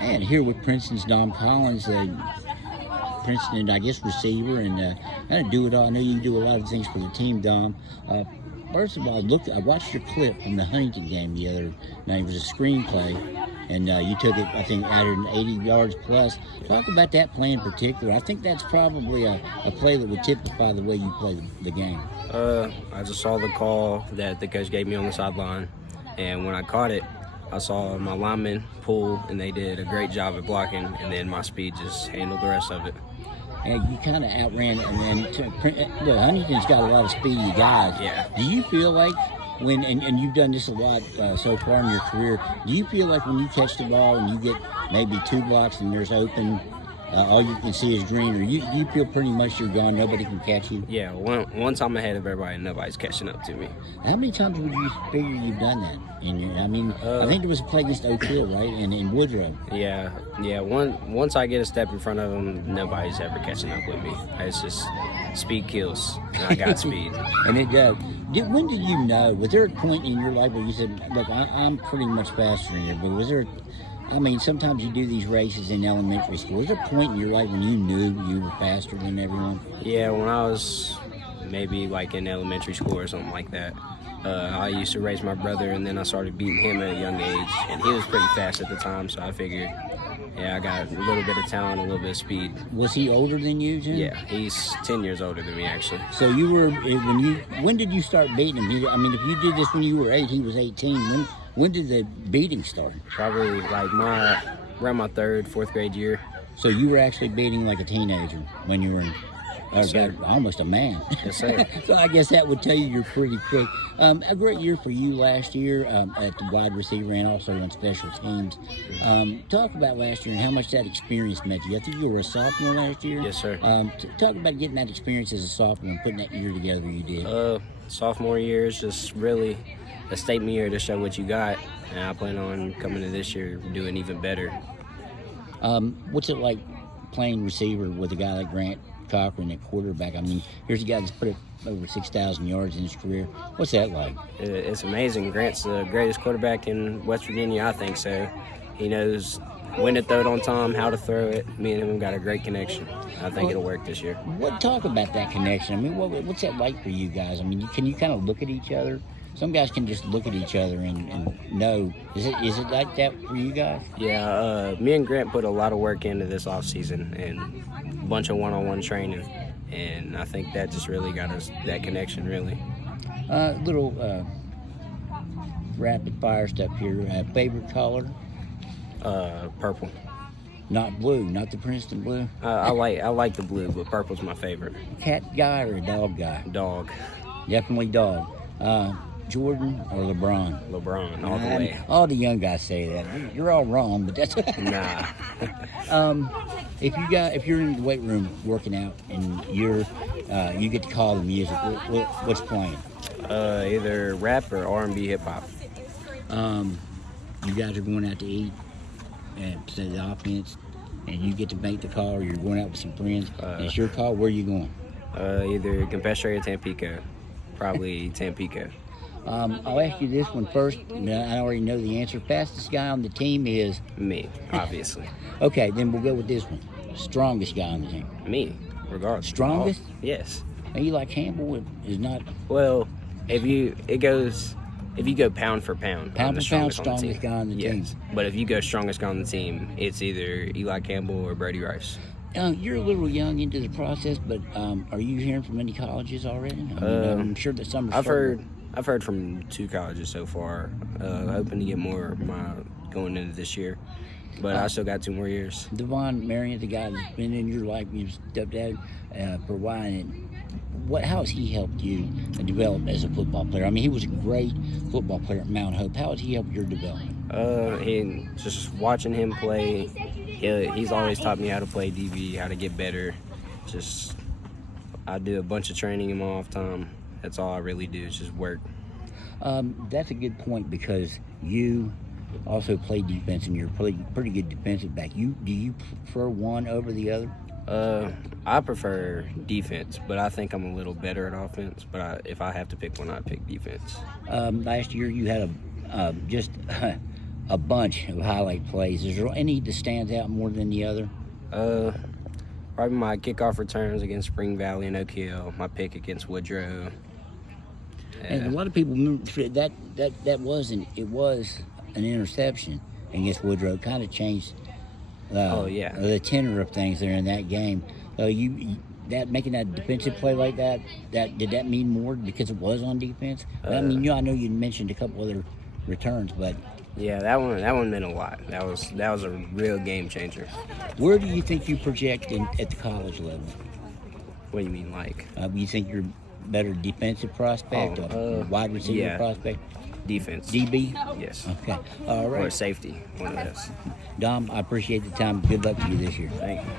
And here with Princeton's Dom Collins, Princeton, I guess, receiver, and kind of do it all. I know you do a lot of things for the team, Dom. First of all, I watched your clip from the Huntington game the other night. It was a screenplay, and you took it, I think, added 80 yards plus. Talk about that play in particular. I think that's probably a play that would typify the way you play the game. I just saw the call that the coach gave me on the sideline, and when I caught it, I saw my linemen pull, and they did a great job at blocking, and then my speed just handled the rest of it. And you kind of outran it, and then look, Huntington's got a lot of speedy guys. Yeah. Do you feel like and you've done this a lot so far in your career, do you feel like when you catch the ball and you get maybe 2 blocks and there's open, all you can see is green, or you feel pretty much you're gone, nobody can catch you? Yeah, once I'm ahead of everybody, nobody's catching up to me. How many times would you figure you've done that? I think there was a play against Oak Hill, right, and in Woodrow. Yeah. Once I get a step in front of them, nobody's ever catching up with me. It's just speed kills, and I got speed. And it does. When did you know? Was there a point in your life where you said, look, I'm pretty much faster than you, but was there sometimes you do these races in elementary school. Was there a point in your life when you knew you were faster than everyone? Yeah, when I was maybe like in elementary school or something like that. I used to race my brother, and then I started beating him at a young age, and he was pretty fast at the time, so I figured, yeah, I got a little bit of talent, a little bit of speed. Was he older than you, Jim? Yeah, he's 10 years older than me, actually. So when did you start beating him? If you did this when you were 8, he was 18. When did the beating start? Probably like around my 3rd, 4th grade year. So you were actually beating like a teenager when you were almost a man. Yes, sir. So I guess that would tell you you're pretty quick. A great year for you last year at the wide receiver and also on special teams. Talk about last year and how much that experience meant to you. I think you were a sophomore last year. Yes, sir. Talk about getting that experience as a sophomore and putting that year together you did. Sophomore year is just really a statement year to show what you got, and I plan on coming to this year doing even better. What's it like playing receiver with a guy like Grant Cochran at quarterback? Here's a guy that's put up over 6,000 yards in his career. What's that like? It's amazing. Grant's the greatest quarterback in West Virginia, I think so. He knows when to throw it on time, how to throw it. Me and him got a great connection. I think it'll work this year. Talk about that connection. What's that like for you guys? Can you kind of look at each other? Some guys can just look at each other and know. Is it like that for you guys? Yeah, me and Grant put a lot of work into this offseason and a bunch of one-on-one training, and I think that just really got us that connection, really. Little rapid fire stuff here. Favorite color? Purple. Not blue, not the Princeton blue? I like the blue, but purple's my favorite. Cat guy or a dog guy? Dog. Definitely dog. Jordan or LeBron? LeBron, all the way. All the young guys say that. You're all wrong, but that's nah. If you're in the weight room working out and you get to call the music, what's playing? Either rap or R&B hip hop. You guys are going out to eat and say the offense, and you get to make the call, or you're going out with some friends. And it's your call. Where are you going? Either Campeche or Tampico. Probably Tampico. I'll ask you this one first. I already know the answer. Fastest guy on the team is? Me, obviously. Okay, then we'll go with this one. Strongest guy on the team? Me, regardless. Strongest? Yes. Are you like Campbell is not? Well, if you go pound for pound, pound I'm for pound, strongest guy on the team. Yes. But if you go strongest guy on the team, it's either Eli Campbell or Brady Rice. You're a little young into the process, but are you hearing from any colleges already? I'm sure that some. I've heard from 2 colleges so far. Hoping to get more going into this year, but I still got 2 more years. Devon Marion, the guy that's been in your life, you've stepped out for a while. And how has he helped you develop as a football player? He was a great football player at Mount Hope. How has he helped your development? Just watching him play. He's always taught me how to play DB, how to get better. I do a bunch of training in my off time. That's all I really do is just work. That's a good point because you also play defense and you're a pretty good defensive back. Do you prefer one over the other? I prefer defense, but I think I'm a little better at offense. But if I have to pick one, I'd pick defense. Last year you had just a bunch of highlight plays. Is there any that stands out more than the other? Probably my kickoff returns against Spring Valley and Oak Hill, my pick against Woodrow. And a lot of people remember that wasn't. It was an interception against Woodrow. Kind of changed. The tenor of things there in that game. Making that defensive play like that. Did that mean more because it was on defense? I mean, I know you mentioned a couple other returns, but yeah, that one meant a lot. That was a real game changer. Where do you think you project at the college level? What do you mean, like? You think you're better defensive prospect or wide receiver prospect? Defense. DB? Yes. Okay. All right. Or safety, one of those. Dom, I appreciate the time. Good luck to you this year. Thank you.